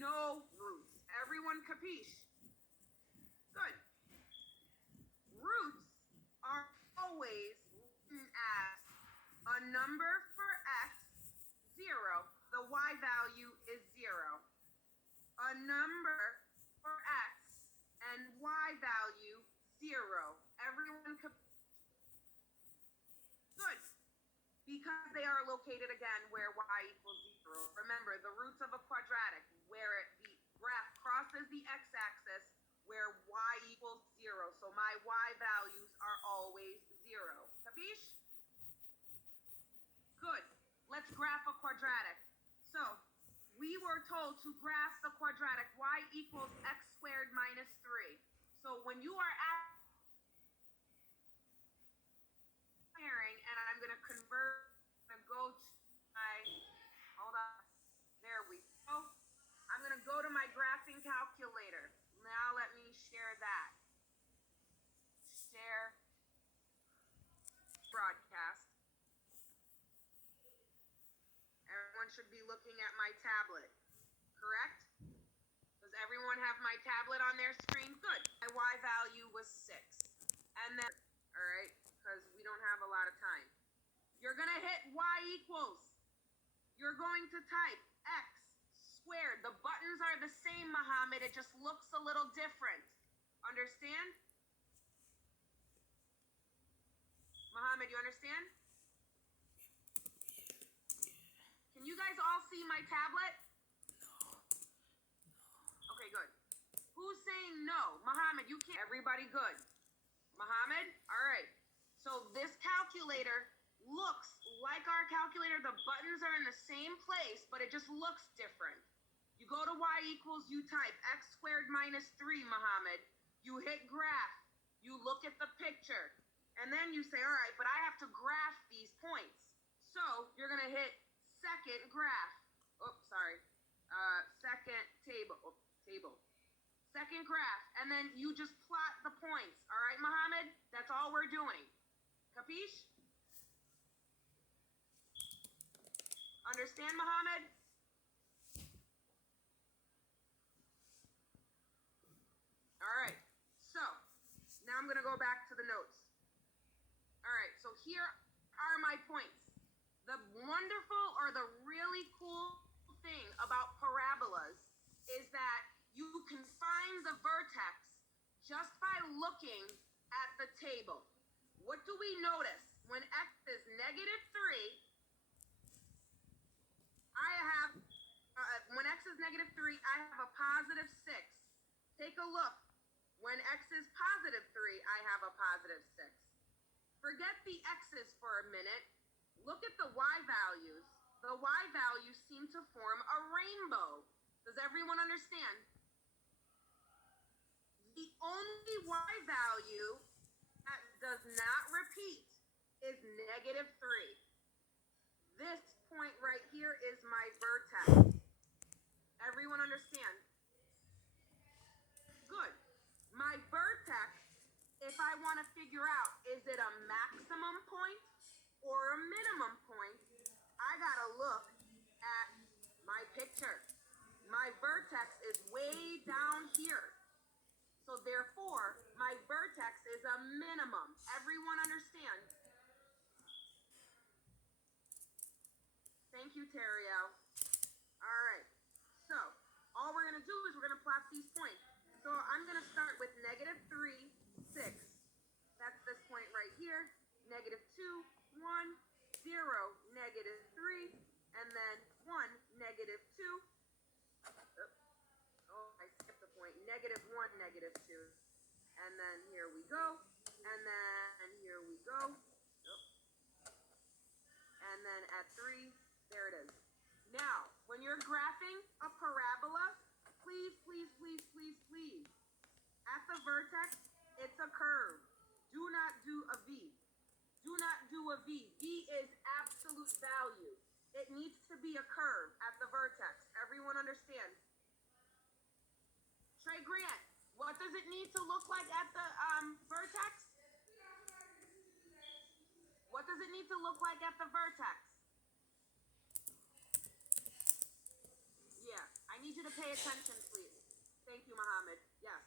no roots. Everyone capiche? Good. Roots are always written as a number for x, 0. The y value is 0. A number for x and y value 0. Everyone capiche? Good. Because they are located again where y equals 0. Remember, the roots of a quadratic, where the graph crosses the x-axis, where y equals 0. So my y values are always 0. Capiche? Good. Let's graph a quadratic. So we were told to graph the quadratic y equals x squared minus 3. So when you are and I'm going to convert, I'm going to go to my, hold on, there we go. I'm going to go to my graphing calculator. Now let me share that. Share broadcast. Everyone should be looking at my tablet, correct? Does everyone have my tablet on their screen? Good. My y value was 6. And then, all right, because we don't have a lot of time. You're going to hit y equals. You're going to type x squared. The buttons are the same, Muhammad. It just looks a little different. Understand? Muhammad, you understand? Can you guys all see my tablet? No. Okay, good. Who's saying no? Muhammad, you can't. Everybody good? Muhammad? All right. So this calculator looks like our calculator. The buttons are in the same place, but it just looks different. You go to y equals, you type x squared minus 3, Muhammad. You hit graph. You look at the picture. And then you say, all right, but I have to graph these points. So you're going to hit second graph. Oops, sorry. Second table. Second graph. And then you just plot the points. All right, Muhammad? That's all we're doing. Capiche? Understand, Muhammad? All right. So now I'm going to go back to the notes. All right. So here are my points. The wonderful or the really cool thing about parabolas is that you can find the vertex just by looking at the table. What do we notice? When x is negative 3, when x is negative 3, I have a positive 6. Take a look. When x is positive 3, I have a positive 6. Forget the x's for a minute. Look at the y values. The y values seem to form a rainbow. Does everyone understand? The only y value that does not repeat is negative 3. This point right here is my vertex. Everyone understand? Good. My vertex, if I want to figure out, is it a maximum point or a minimum point, I gotta look at my picture. My vertex is way down here. So therefore, my vertex is a minimum. Everyone understand? Thank you, Teriel. All right. So all we're going to do is we're going to plot these points. So I'm going to start with negative 3, 6. That's this point right here. Negative 2, 1, 0, negative 3, and then 1, negative 2. Oh, I skipped the point. Negative 1, negative 2. And then here we go. And then here we go. And then at 3, there it is. Now, when you're graphing a parabola, please, please, please, please, please. At the vertex, it's a curve. Do not do a V. Do not do a V. V is absolute value. It needs to be a curve at the vertex. Everyone understand? Trey Grant, what does it need to look like at the vertex? What does it need to look like at the vertex? Yeah, I need you to pay attention, please. Thank you, Mohammed. Yes.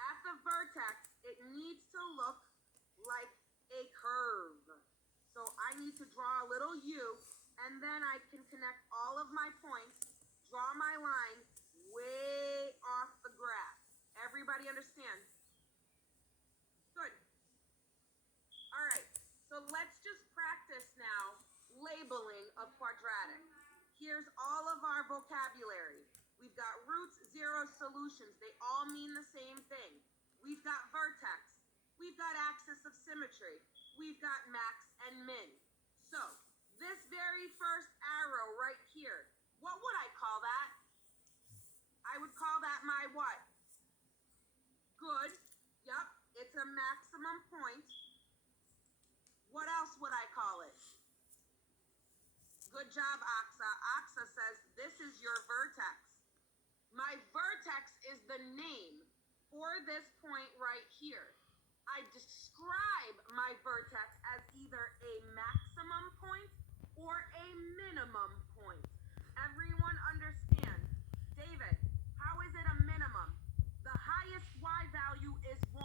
At the vertex, it needs to look like a curve. So I need to draw a little U, and then I can connect all of my points, draw my line way off the graph. Everybody understand? Good. All right. So let's just practice now labeling a quadratic. Here's all of our vocabulary. We've got roots, zeros, solutions. They all mean the same thing. We've got vertex. We've got axis of symmetry. We've got max and min. So this very first arrow right here, what would I call that? I would call that my what? Good. Yep, it's a maximum point. What else would I call it? Good job, Aksa. Aksa says this is your vertex. My vertex is the name for this point right here. I describe my vertex as either a maximum point or a minimum point. Everyone understands. David, how is it a minimum? The highest y value is 1.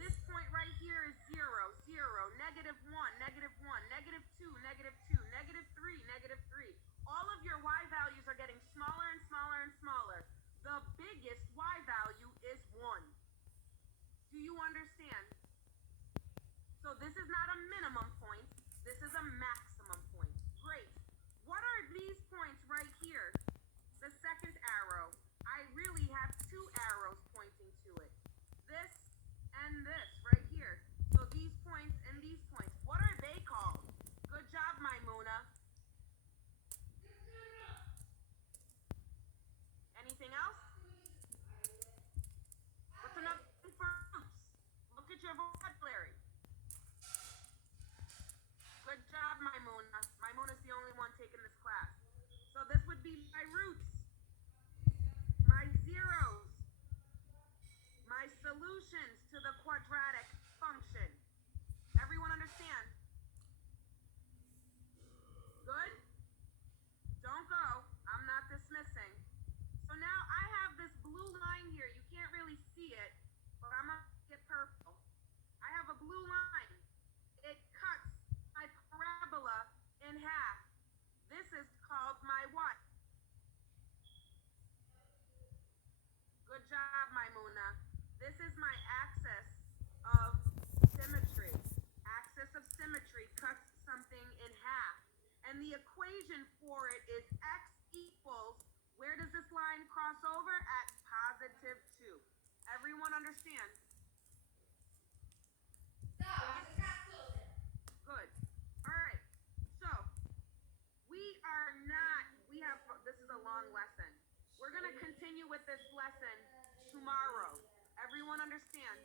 This point right here is 0, 0, negative 1, negative 1, negative 2, negative 2, negative 3, negative 3. All of your y values are getting smaller and smaller and smaller. The biggest y value is 1. Do you understand? So this is not a minimum point. This is a maximum point. Great. What are these points right here? The second arrow. I really have 2 arrows pointing to it. This and this right here. So these points and these points. What are they called? Good job, Maimuna. Anything else? What's another thing for roots? Look at your vocabulary. Good job, Maimuna. Maimuna's the only one taking this class. So this would be my roots, my zeros, my solutions to the quadratic function. Everyone understand? Good? Don't go. I'm not dismissing. So now I have this blue line here. You can't really see it, but I'm going to get purple. I have a blue line. It cuts my parabola in half. This is called my what? Good job, Maimuna. This is my axis of symmetry. Axis of symmetry cuts something in half. And the equation for it is x equals, where does this line cross over? At positive 2. Everyone understand? Good. All right. So, this is a long lesson. We're going to continue with this lesson tomorrow. Everyone understand?